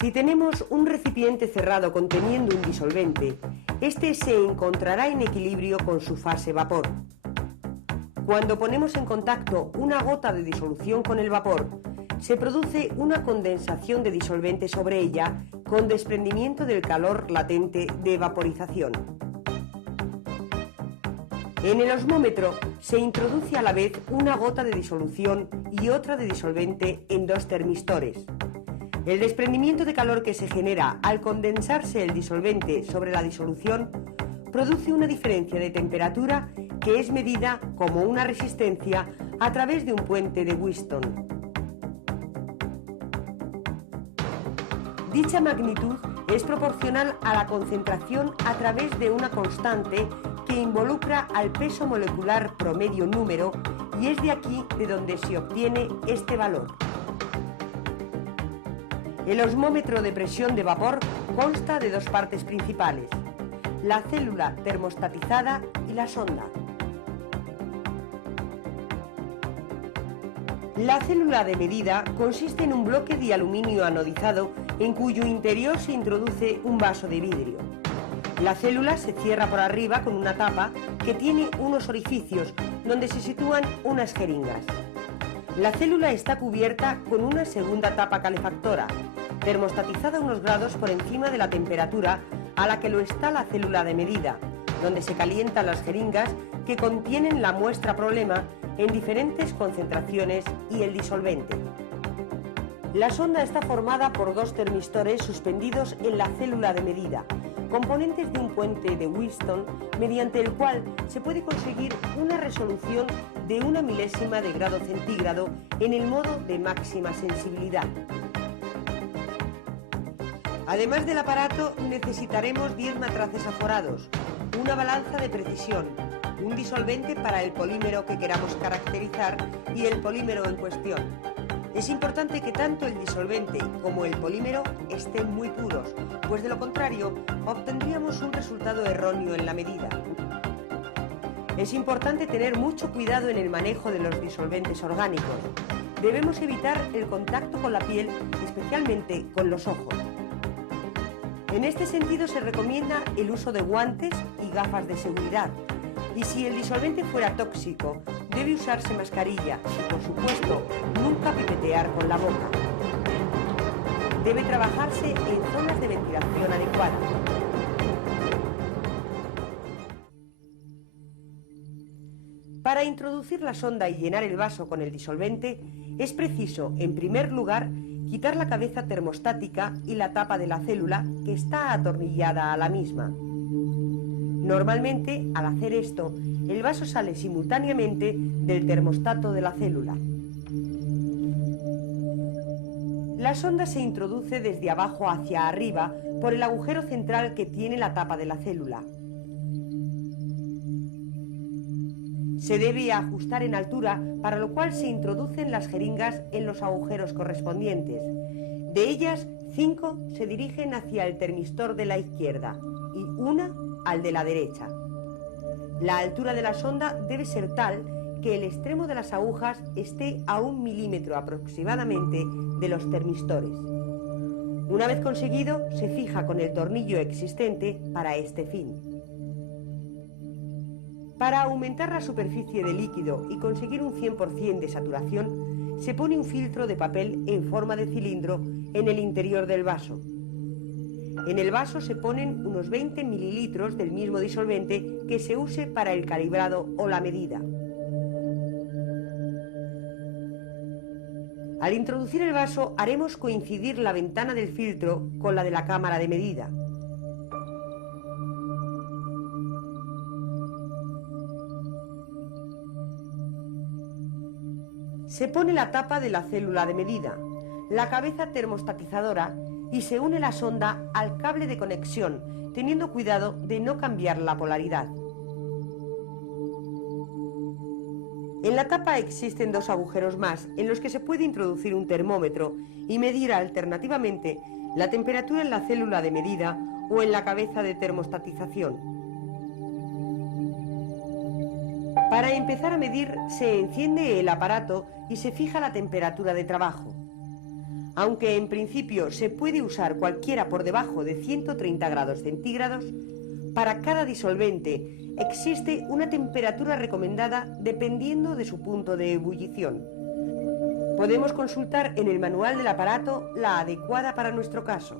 Si tenemos un recipiente cerrado conteniendo un disolvente, este se encontrará en equilibrio con su fase vapor. Cuando ponemos en contacto una gota de disolución con el vapor, se produce una condensación de disolvente sobre ella con desprendimiento del calor latente de vaporización. En el osmómetro se introduce a la vez una gota de disolución y otra de disolvente en dos termistores. El desprendimiento de calor que se genera al condensarse el disolvente sobre la disolución produce una diferencia de temperatura que es medida como una resistencia a través de un puente de Wheatstone. Dicha magnitud es proporcional a la concentración a través de una constante que involucra al peso molecular promedio número y es de aquí de donde se obtiene este valor. El osmómetro de presión de vapor consta de dos partes principales: la célula termostatizada y la sonda. La célula de medida consiste en un bloque de aluminio anodizado en cuyo interior se introduce un vaso de vidrio. La célula se cierra por arriba con una tapa que tiene unos orificios donde se sitúan unas jeringas. La célula está cubierta con una segunda tapa calefactora, termostatizada a unos grados por encima de la temperatura a la que lo está la célula de medida, donde se calientan las jeringas que contienen la muestra problema en diferentes concentraciones y el disolvente. La sonda está formada por dos termistores suspendidos en la célula de medida, componentes de un puente de Wheatstone mediante el cual se puede conseguir una resolución de 1 milésima de grado centígrado en el modo de máxima sensibilidad. Además del aparato, necesitaremos 10 matraces aforados, una balanza de precisión, un disolvente para el polímero que queramos caracterizar y el polímero en cuestión. Es importante que tanto el disolvente como el polímero estén muy puros, pues de lo contrario obtendríamos un resultado erróneo en la medida. Es importante tener mucho cuidado en el manejo de los disolventes orgánicos. Debemos evitar el contacto con la piel, especialmente con los ojos. En este sentido se recomienda el uso de guantes y gafas de seguridad. Y si el disolvente fuera tóxico, debe usarse mascarilla y, por supuesto, nunca pipetear con la boca. Debe trabajarse en zonas de ventilación adecuadas. Para introducir la sonda y llenar el vaso con el disolvente, es preciso, en primer lugar, quitar la cabeza termostática y la tapa de la célula que está atornillada a la misma. Normalmente, al hacer esto, el vaso sale simultáneamente del termostato de la célula. La sonda se introduce desde abajo hacia arriba por el agujero central que tiene la tapa de la célula. Se debe ajustar en altura, para lo cual se introducen las jeringas en los agujeros correspondientes. De ellas, 5 se dirigen hacia el termistor de la izquierda y una al de la derecha. La altura de la sonda debe ser tal que el extremo de las agujas esté a 1 milímetro aproximadamente de los termistores. Una vez conseguido, se fija con el tornillo existente para este fin. Para aumentar la superficie del líquido y conseguir un 100% de saturación, se pone un filtro de papel en forma de cilindro en el interior del vaso. En el vaso se ponen unos 20 mililitros del mismo disolvente que se use para el calibrado o la medida. Al introducir el vaso haremos coincidir la ventana del filtro con la de la cámara de medida. Se pone la tapa de la célula de medida, la cabeza termostatizadora y se une la sonda al cable de conexión, teniendo cuidado de no cambiar la polaridad. En la tapa existen 2 agujeros más en los que se puede introducir un termómetro y medir alternativamente la temperatura en la célula de medida o en la cabeza de termostatización. Para empezar a medir, se enciende el aparato y se fija la temperatura de trabajo. Aunque en principio se puede usar cualquiera por debajo de 130 grados centígrados, para cada disolvente existe una temperatura recomendada dependiendo de su punto de ebullición. Podemos consultar en el manual del aparato la adecuada para nuestro caso.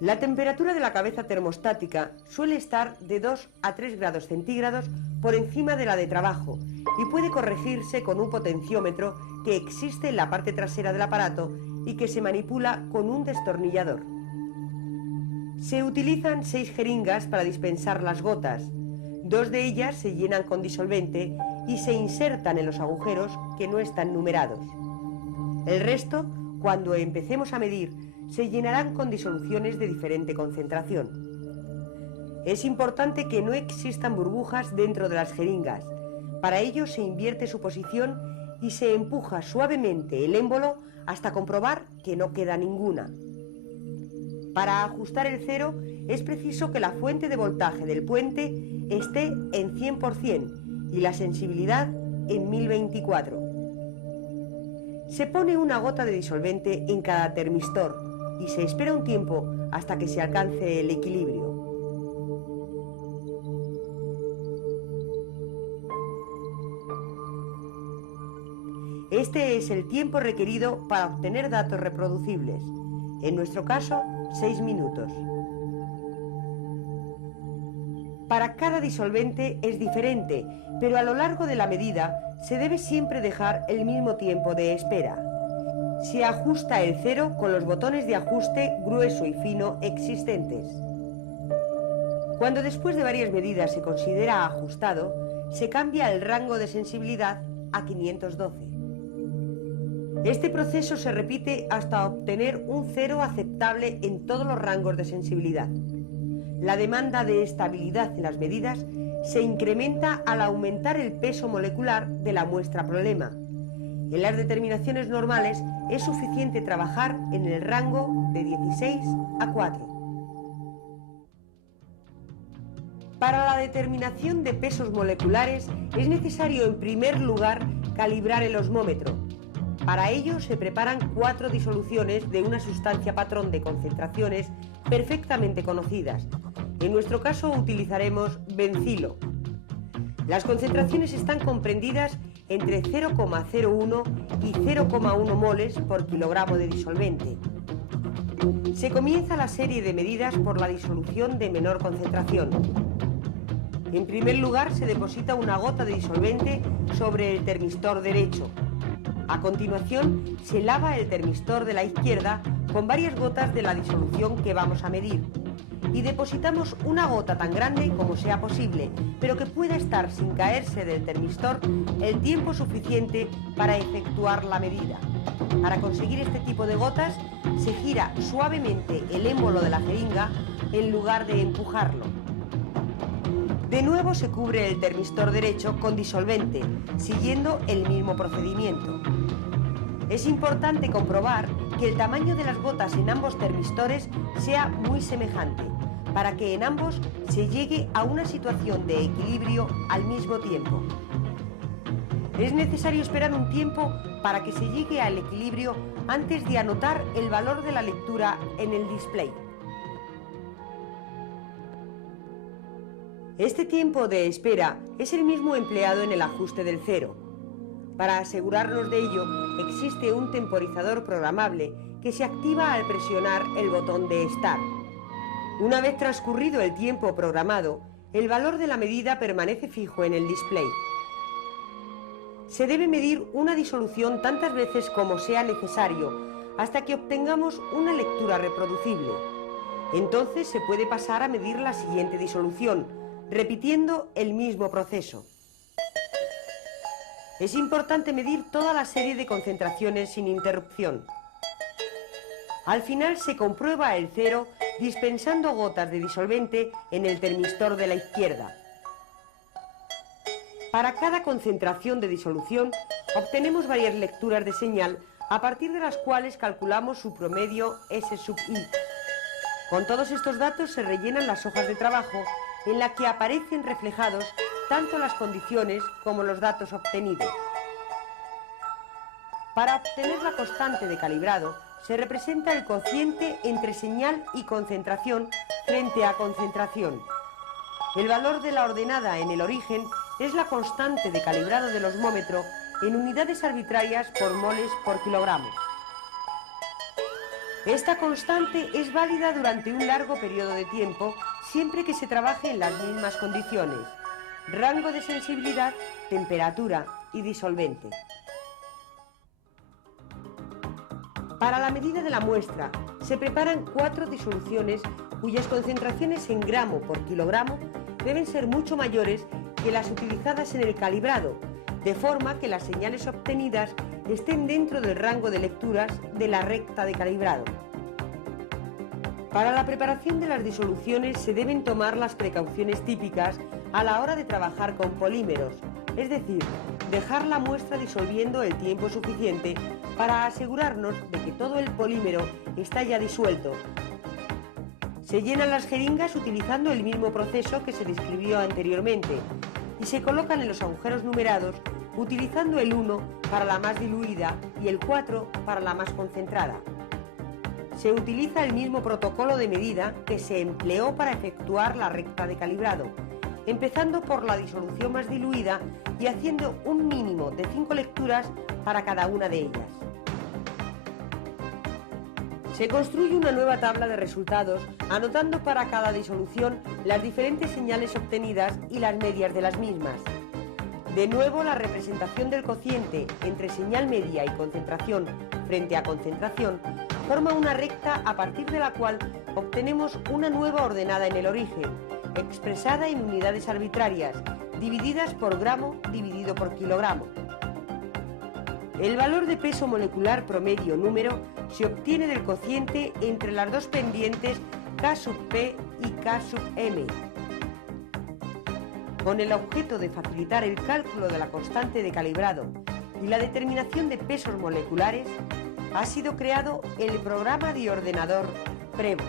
La temperatura de la cabeza termostática suele estar de 2 a 3 grados centígrados por encima de la de trabajo y puede corregirse con un potenciómetro que existe en la parte trasera del aparato y que se manipula con un destornillador. Se utilizan 6 jeringas para dispensar las gotas. 2 de ellas se llenan con disolvente y se insertan en los agujeros que no están numerados. El resto, cuando empecemos a medir, se llenarán con disoluciones de diferente concentración. Es importante que no existan burbujas dentro de las jeringas. Para ello se invierte su posición y se empuja suavemente el émbolo hasta comprobar que no queda ninguna. Para ajustar el cero es preciso que la fuente de voltaje del puente esté en 100% y la sensibilidad en 1024. Se pone una gota de disolvente en cada termistor y se espera un tiempo hasta que se alcance el equilibrio. Este es el tiempo requerido para obtener datos reproducibles. En nuestro caso, 6 minutos. Para cada disolvente es diferente, pero a lo largo de la medida se debe siempre dejar el mismo tiempo de espera. Se ajusta el cero con los botones de ajuste grueso y fino existentes. Cuando después de varias medidas se considera ajustado, se cambia el rango de sensibilidad a 512. Este proceso se repite hasta obtener un cero aceptable en todos los rangos de sensibilidad. La demanda de estabilidad en las medidas se incrementa al aumentar el peso molecular de la muestra problema. En las determinaciones normales es suficiente trabajar en el rango de 16 a 4. Para la determinación de pesos moleculares es necesario en primer lugar calibrar el osmómetro. Para ello se preparan 4 disoluciones de una sustancia patrón de concentraciones perfectamente conocidas. En nuestro caso utilizaremos bencilo. Las concentraciones están comprendidas entre 0,01 y 0,1 moles por kilogramo de disolvente. Se comienza la serie de medidas por la disolución de menor concentración. En primer lugar se deposita una gota de disolvente sobre el termistor derecho. A continuación se lava el termistor de la izquierda con varias gotas de la disolución que vamos a medir y depositamos una gota tan grande como sea posible, pero que pueda estar sin caerse del termistor el tiempo suficiente para efectuar la medida. Para conseguir este tipo de gotas se gira suavemente el émbolo de la jeringa en lugar de empujarlo. De nuevo se cubre el termistor derecho con disolvente, siguiendo el mismo procedimiento. Es importante comprobar que el tamaño de las gotas en ambos termistores sea muy semejante, para que en ambos se llegue a una situación de equilibrio al mismo tiempo. Es necesario esperar un tiempo para que se llegue al equilibrio antes de anotar el valor de la lectura en el display. Este tiempo de espera es el mismo empleado en el ajuste del cero. Para asegurarnos de ello, existe un temporizador programable que se activa al presionar el botón de Start. Una vez transcurrido el tiempo programado, el valor de la medida permanece fijo en el display. Se debe medir una disolución tantas veces como sea necesario, hasta que obtengamos una lectura reproducible. Entonces se puede pasar a medir la siguiente disolución, repitiendo el mismo proceso. Es importante medir toda la serie de concentraciones sin interrupción. Al final se comprueba el cero dispensando gotas de disolvente en el termistor de la izquierda. Para cada concentración de disolución obtenemos varias lecturas de señal a partir de las cuales calculamos su promedio S sub I. Con todos estos datos se rellenan las hojas de trabajo en la que aparecen reflejados tanto las condiciones como los datos obtenidos. Para obtener la constante de calibrado, se representa el cociente entre señal y concentración frente a concentración. El valor de la ordenada en el origen es la constante de calibrado del osmómetro en unidades arbitrarias por moles por kilogramo. Esta constante es válida durante un largo periodo de tiempo siempre que se trabaje en las mismas condiciones: rango de sensibilidad, temperatura y disolvente. Para la medida de la muestra se preparan 4 disoluciones cuyas concentraciones en gramo por kilogramo deben ser mucho mayores que las utilizadas en el calibrado, de forma que las señales obtenidas estén dentro del rango de lecturas de la recta de calibrado. Para la preparación de las disoluciones se deben tomar las precauciones típicas a la hora de trabajar con polímeros, es decir, dejar la muestra disolviendo el tiempo suficiente para asegurarnos de que todo el polímero está ya disuelto. Se llenan las jeringas utilizando el mismo proceso que se describió anteriormente y se colocan en los agujeros numerados utilizando el 1 para la más diluida y el 4 para la más concentrada. Se utiliza el mismo protocolo de medida que se empleó para efectuar la recta de calibrado, empezando por la disolución más diluida y haciendo un mínimo de 5 lecturas para cada una de ellas. Se construye una nueva tabla de resultados anotando para cada disolución las diferentes señales obtenidas y las medias de las mismas. De nuevo, la representación del cociente entre señal media y concentración frente a concentración forma una recta a partir de la cual obtenemos una nueva ordenada en el origen, expresada en unidades arbitrarias, divididas por gramo dividido por kilogramo. El valor de peso molecular promedio número se obtiene del cociente entre las dos pendientes K sub P y K sub M. Con el objeto de facilitar el cálculo de la constante de calibrado y la determinación de pesos moleculares, ha sido creado el programa de ordenador Prevos.